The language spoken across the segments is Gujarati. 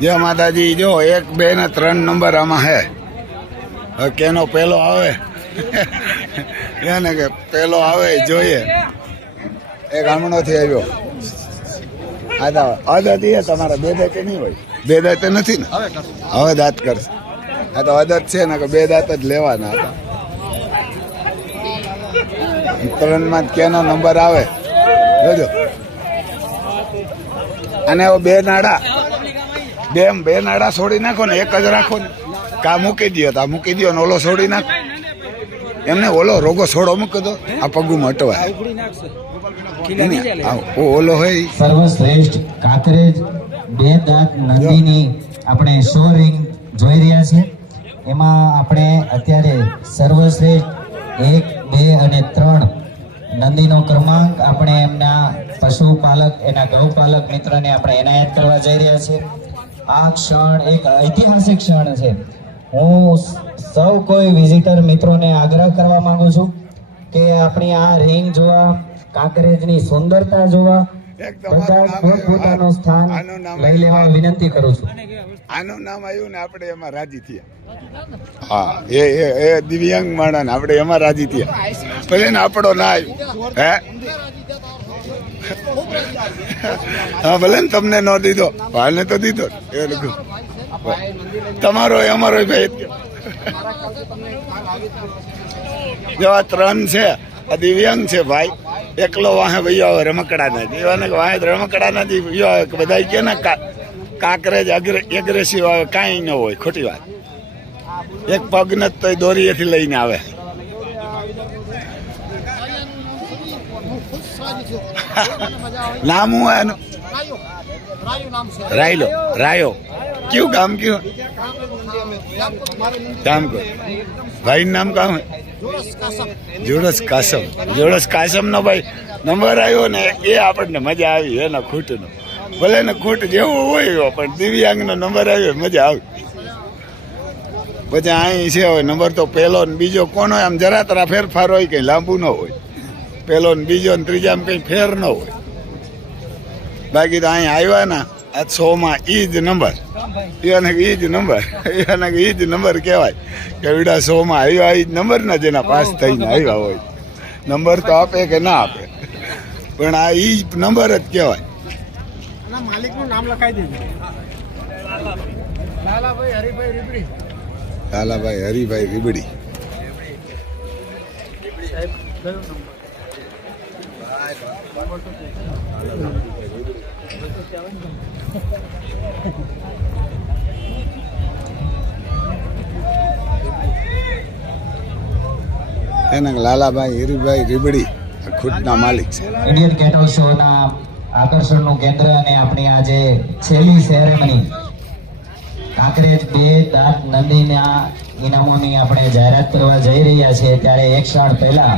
જય માતાજી. જો 1, 2 ને 3 નંબર આમાં હે. હવે કેનો પેલો આવે એને કે પેલો આવે જોઈએ. એક આમણોથી આવ્યો. આદત એ તમારા 2 દાંત નહીં હોય? 2 દાંત નથી ને? હવે દાંત કરશે. આ તો આદત છે ને કે 2 દાંત જ લેવાના હતા. 3 માં કેનો નંબર આવે જોજો. અને 2 નાડા 2 નાડા છોડી નાખો ને, એક જ રાખો ને. કા મૂકી દો તો મૂકી દો ને ઓલો છોડી નાખો. એમને ઓલો રોગો છોડો મૂકી દો, આ પગું મટવા ઓલો હોય. સર્વશ્રેષ્ઠ કાંકરેજ 2 દાંત નંદીની આપણે શો રિંગ જોઈ રહ્યા છીએ. એમાં આપણે અત્યારે સર્વશ્રેષ્ઠ 1, 2 અને 3 નંદીનો ક્રમાંક આપણે એમના પશુપાલક, એના ગૌપાલક મિત્રને આપણે એનાયત કરવા જઈ રહ્યા છીએ. આ ક્ષણ એક ઐતિહાસિક ક્ષણ છે. હું સૌ કોઈ વિઝિટર મિત્રોને આગ્રહ કરવા માંગુ છું કે આપણી આ રિંગ જોવા, કાંકરેજની સુંદરતા જોવા બધા પોતપોતાનું સ્થાન લઈ લેવા વિનંતી કરું છું. આનું નામ આવ્યું ને આપણે એમાં રાજી થયા. હા, એ દિવ્યાંગ માણસ આપણે એમાં રાજી થયા. ભલે ને આપણો ના આવ્યું હે. હા, ભલે ને તમને ન દીધો, ભાઈને તો દીધો. એ લખું તમારો અમારો ભાઈ. જેવા 3 છે, આ દિવ્યાંગ છે ભાઈ. એકલો વાહે વયો આવે રમકડા નથી. એવાને વાહે રમકડા નથી વયો આવે. બધા કે ને કાંકરેજ એગ્રેસિવ આવે, કાંઈ ન હોય. ખોટી વાત. એક પગ ને તો દોરીએથી લઈને આવે. નામ હું એનું રાયલો. રાયો ક્યું ગામ ક્યું કામ કર ભાઈ નામ કામ જોડસ કાસમ. જોડસ કાસમ નો ભાઈ નંબર આવ્યો ને એ આપણને મજા આવી. એનો ખૂટ નો ભલે ને ખૂટ જેવું હોય પણ દિવ્યાંગ નો નંબર આવ્યો મજા આવી. પછી અહીં છે હોય નંબર તો પેલો ને બીજો કોણ હોય? આમ જરા તરા ફેરફાર હોય, કઈ લાંબુ ન હોય. પેલો ને બીજો ને ત્રીજામાં કઈ ફેર ન હોય. બાકી તો અહીં આવ્યા ને આ 100 માં ઈ જ નંબર. એને ઈ જ નંબર, એને ઈ જ નંબર કહેવાય કે વિડા 100 માં આવ્યા ઈ જ નંબર ને જેના પાસ થઈને આવ્યા હોય. નંબર તો આપે કે ના આપે પણ આ ઈ જ નંબર જ કહેવાય. માલિકનું નામ લખાઈ દેજો. લાલાભાઈ હરિભાઈ રીબડી. લાલાભાઈ હરિભાઈ રીબડી. એના લાલાભાઈ હરિભાઈ રીબડી ખૂટના માલિક છે. ઇન્ડિયન કેટલ શોના આકર્ષણનું કેન્દ્ર અને આપણી આજે છેલ્લી સેરેમની કાંકરેજ 2 દાંત નંદીના ઇનામોની આપણે જાહેરાત કરવા જઈ રહ્યા છીએ. ત્યારે એક ક્ષણ પહેલા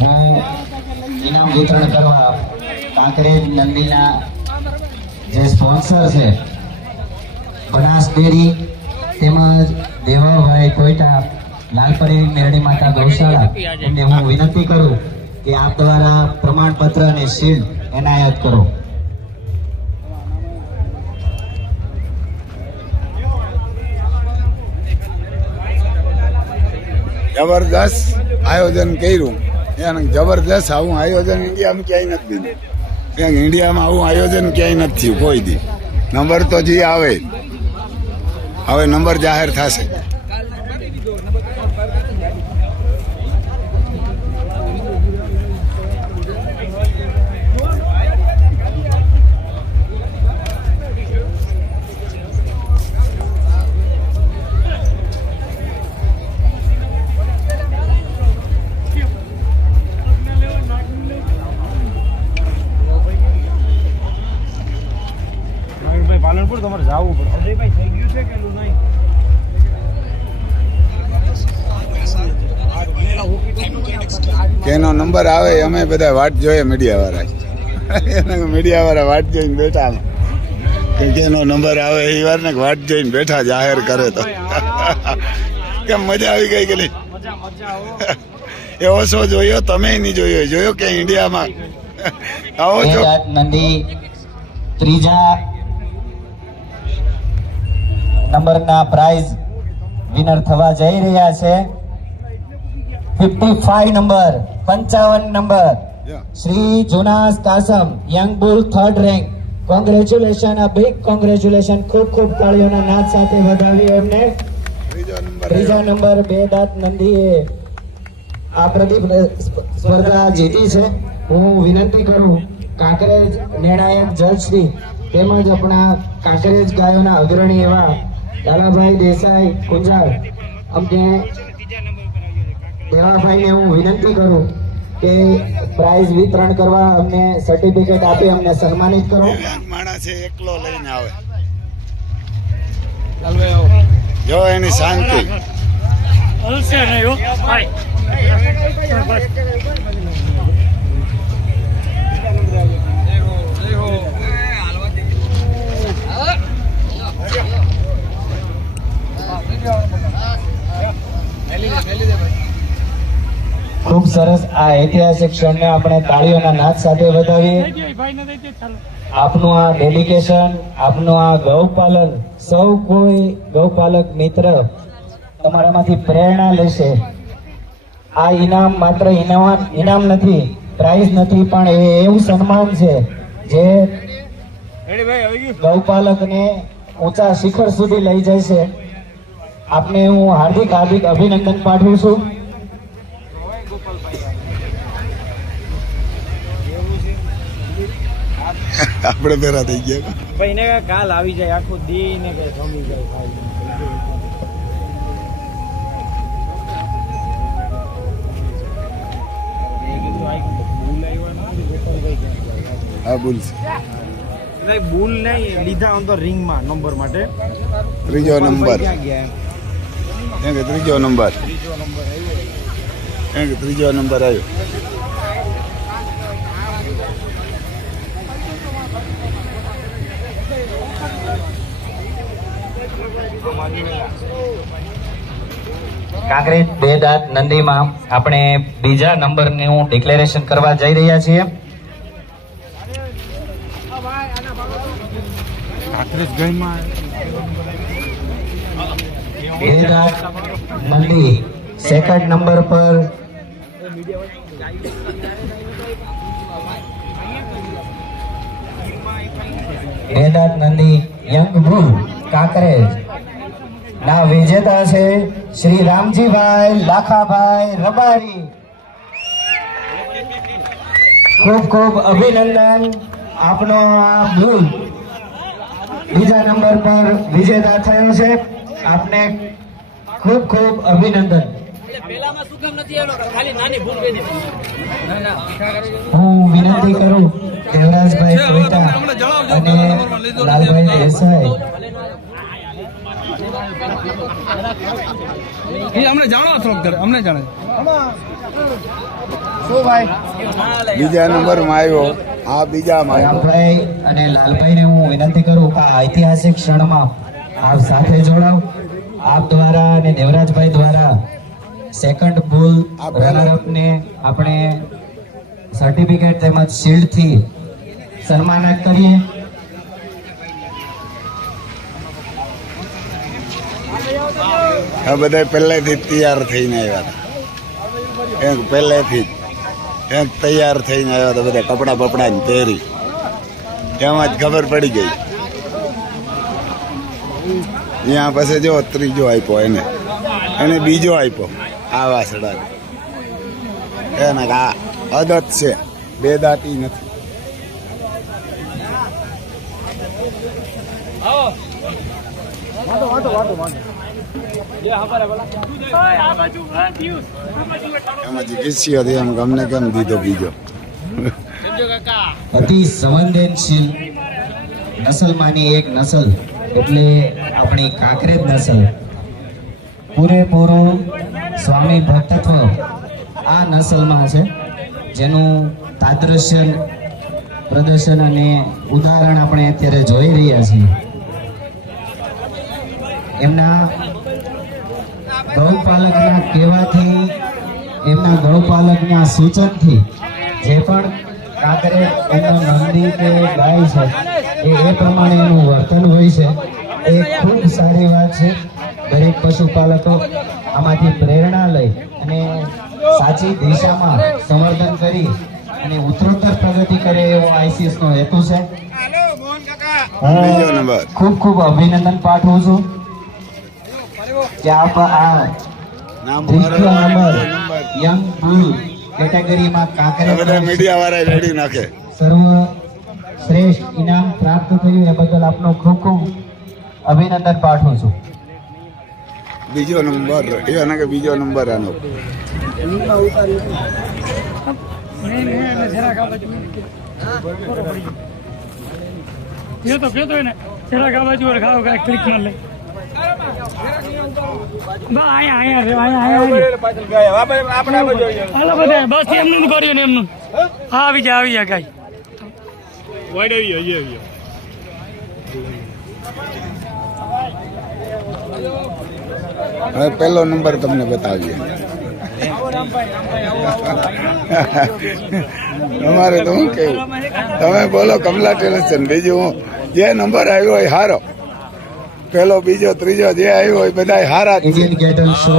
હું ઇનામ વિતરણ કરવા કાંકરેજ નંદીના જે સ્પોન્સર છે બનાસ ડેરી તેમજ દેવાભાઈ કોઈટા લાલપરી મેરડી માતા ગૌશાળા એમને હું વિનંતી કરું કે આપ દ્વારા પ્રમાણપત્ર અને શીલ્ડ એનાયત કરો. જબરદસ્ત આયોજન કર્યું. એને જબરદસ્ત આવું આયોજન ઇન્ડિયામાં ક્યાંય નથી દીધું. ઇન્ડિયામાં આવું આયોજન ક્યાંય નથી થયું કોઈ દી. નંબર તો જે આવે હવે નંબર જાહેર થશે. પાલનપુર તમારે જવું પડે. અજયભાઈ થઈ ગયું છે કે નહીં? કેનો નંબર આવે અમે બધા વાટ જોઈએ. મીડિયા વાળા વાટ જોઈને બેઠા કે કેનો નંબર આવે એ વાર ને વાટ જોઈને બેઠા જાહેર કરે તો કેમ મજા આવી ગઈ કે નહીં? એવો શો જોયો તમે નહીં જોયો? જોયો કે ઇન્ડિયામાં આવો છો? નંદી ત્રીજા નંબરના પ્રાઇઝ વિનર થવા જઈ રહ્યા છે 55 નંબર 55 નંબર શ્રી જોનાસ કાસમ યંગ બુલ third rank. Congratulation, a big congratulation. ખૂબ ખૂબ તાળીઓના નાદ સાથે વધાવી એમને. ત્રીજા નંબર બે દાંત નંદીએ આ પ્રદીપ સ્પર્ધા જીતી છે. હું વિનંતી કરું કાંકરેજ નિર્ણાયક જજ શ્રી તેમજ આપણા કાંકરેજ ગાયોના અગ્રણી એવા લાલાભાઈ દેસાઈ કુંજાર અમને દેવાભાઈને હું વિનંતી કરું કે પ્રાઇઝ વિતરણ કરવા અમને સર્ટિફિકેટ આપી અમને સન્માનિત કરો. માણસ એકલો લઈને આવે જો એની શાંતિ. ખૂબ સરસ. આ ઐતિહાસિક ક્ષણને આપણે તાળીઓના નાદ સાથે વધાવીએ. આપનું આ ડેડિકેશન, આપનું આ ગૌપાલન, સૌ કોઈ ગૌપાલક મિત્ર તમારામાંથી પ્રેરણા લેશે. આ ઇનામ માત્ર ઇનામ નથી, પ્રાઇઝ નથી, પણ એ એવું સન્માન છે જે ગૌપાલકને ઊંચા શિખર સુધી લઈ જાય છે. આપને હું હાર્દિક હાર્દિક અભિનંદન પાઠવું છું. આપણે ભેરા થઈ ગયા. ભાઈ ને કાલ આવી જાય આખું દી ને કે જમી જાય ખાઈ. હા બોલ. ભૂલ નહીં લીધા તો રિંગમાં નંબર માટે. ત્રીજો નંબર ત્રીજો નંબર ત્રીજો નંબર આવ્યો. કાંકરેજ બે દાંત નંદીમાં આપણે બીજા નંબરનું ડિક્લેરેશન કરવા જઈ રહ્યા છીએ. બે દાંત નંદી સેકન્ડ નંબર પર બે દાંત નંદી યંગ બુલ કાંકરેજ ના વિજેતા છે શ્રી રામજીભાઈ લાખાભાઈ રબારી. ખૂબ ખૂબ અભિનંદન. આપનો આ બુલ બીજા નંબર પર વિજેતા થયો છે. આપને ખૂબ ખૂબ અભિનંદન. હું વિનંતી કરું દેવરાજભાઈ કોઈટા અને લાલભાઈ દેસાઈ અમને જાણો થોડોક અમને જાણે બીજા નંબરમાં આવ્યો. આ બીજામાં આવ્યો. રામભાઈ અને લાલભાઈને હું વિનંતી કરું કે આ ઐતિહાસિક ક્ષણમાં આપ સાથે જોડાવ. આપ દ્વારા અને દેવરાજભાઈ દ્વારા સેકન્ડ બુલ રનરઅપને આપણે સર્ટિફિકેટ તેમજ શિલ્ડથી સન્માનિત કરીએ. આ બધા પહેલેથી જ તૈયાર થઈને આવ્યા હતા. એક પહેલેથી જ તૈયાર થઈને આવ્યા હતા. બધા કપડા બપડા ને પહેરી એમાં જ ખબર પડી ગઈ. ત્યાં પછી જો ત્રીજો આપ્યો એને બીજો આપ્યો આ વાસડા એને આ આદત છે, બે દાંતી નથી. એમાંથી કિસ્સી હતી એમ ગમને કેમ દીધો બીજો. અતિ સંવેદનશીલ નસલમાંની એક નસલ એટલે આપણી કાંકરેજ નસલ. પૂરેપૂરું સ્વામી ભક્તત્વ આ નસલમાં છે, જેનું તાદ્રશ્ય પ્રદર્શન અને ઉદાહરણ આપણે અત્યારે જોઈ રહ્યા છીએ. એમના ગૌપાલકના કહેવાથી, એમના ગૌપાલકના સૂચનથી જે પણ કાંકરેજ એમનો નંદી કે ગાય છે એ પ્રમાણે એનું વર્તન હોય છે એ ખૂબ સારી વાત છે. દરેક પશુપાલકો આમાંથી પ્રેરણા લઈ અને સાચી દિશામાં સંવર્ધન કરી અને ઉત્તરોત્તર પ્રગતિ કરે એવો આઈસીએસ નો હેતુ છે. બીજો નંબર. ખૂબ ખૂબ અભિનંદન પાઠવું છું કે આપ આ નામ દ્વિતીય નંબર યંગ બુલ કેટેગરીમાં બધા કાંકરેજ મીડિયા વાળા રેડી નાખે. સર્વ શ્રેષ્ઠ ઇનામ પ્રાપ્ત થયું એ બદલ આપનો ખૂબ ખૂબ અભિનંદન પાઠવું છું. બીજો નંબર એને કે બીજો નંબર આનો ये तो कहते हैं ना चला का बाजू और खाओ का क्लिक कर ले बा आया आया रे आया आया આપણે હાલો બધા બસ એમનું કર્યું ને એમનું હા આવી જા કાઈ વાઈડ આવી હવે પહેલો નંબર તમને બતાવીએ. તમારે તો શું કેવું? તમે બોલો કમલા ટેલિસ્ટન. બીજું હું જે નંબર આવ્યો હોય હારો, પેલો બીજો ત્રીજો જે આવ્યો હોય બધા હારા જ છે. ઇન્ડિયન કેટલ શો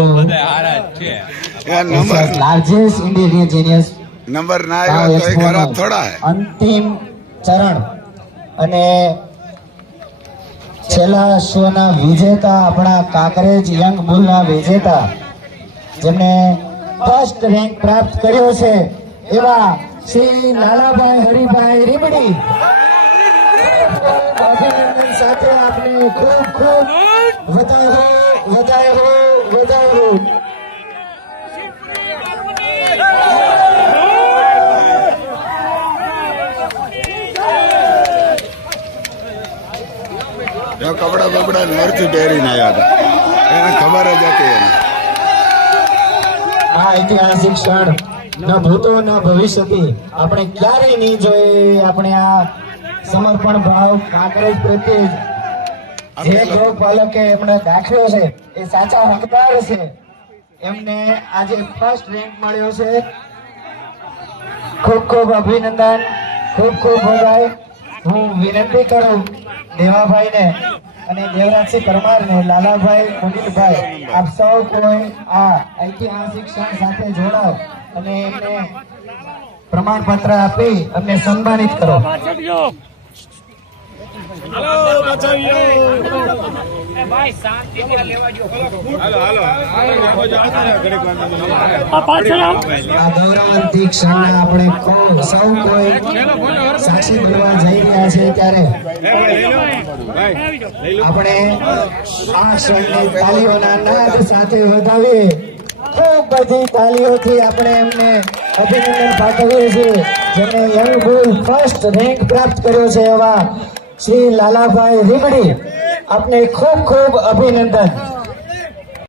એ નંબર લાર્જેસ્ટ ઇન્ડિજીનિયસ નંબર ના આવ્યો તો એ ખરાબ થોડા હે. અંતિમ ચરણ અને છેલ્લા શોના વિજેતા આપણા કાંકરેજ યંગ બુલના વિજેતા જેમને ફર્સ્ટ રેન્ક પ્રાપ્ત કર્યો છે એવા શ્રી લાલાભાઈ હરિભાઈ રીબડી. અભિનંદન સાથે આપને ખૂબ ખૂબ વધારો વધારો વધારો. જો કપડા બપડા નરથી પહેરીને આવ્યા હતા, એને ખબર જ હતી એને. આ ઐતિહાસિક ક્ષણ ન ભૂતો ન ભવિષ્યથી આપણે ક્યારેય નહીં જોઈએ. આપણે આ સમર્પણ ભાવ કાંકરેજ પ્રત્યે જે ગૌપાલકે એમણે દાખવ્યો છે એ સાચા હકદાર છે. એમને આજે ફર્સ્ટ રેન્ક મળ્યો છે. ખૂબ ખૂબ અભિનંદન, ખૂબ ખૂબ બધાઈ. હું વિનંતી કરું દેવાભાઈને અને દેવરાજસિંહ પરમારને, લાલાભાઈ મુનિલભાઈ, આપ સૌ કોઈ આ ઐતિહાસિક ક્ષણ સાથે જોડાઓ અને એમને પ્રમાણપત્ર આપી અમને સન્માનિત કરો. આ ગૌરવાન્તિક ક્ષણને આપણે સૌ કોઈ સાક્ષી બનવા જઈ રહ્યા છે ત્યારે આપણે આ ક્ષણને તાલીઓના નાદ સાથે વધાવીએ. ખૂબ બધી તાલીઓથી આપણે એમને અભિનંદન પાઠવીએ છીએ જેમને યંગ બુલ ફર્સ્ટ રેન્ક પ્રાપ્ત કર્યો છે એવા શ્રી લાલાભાઈ રીબડી. આપને ખૂબ ખૂબ અભિનંદન.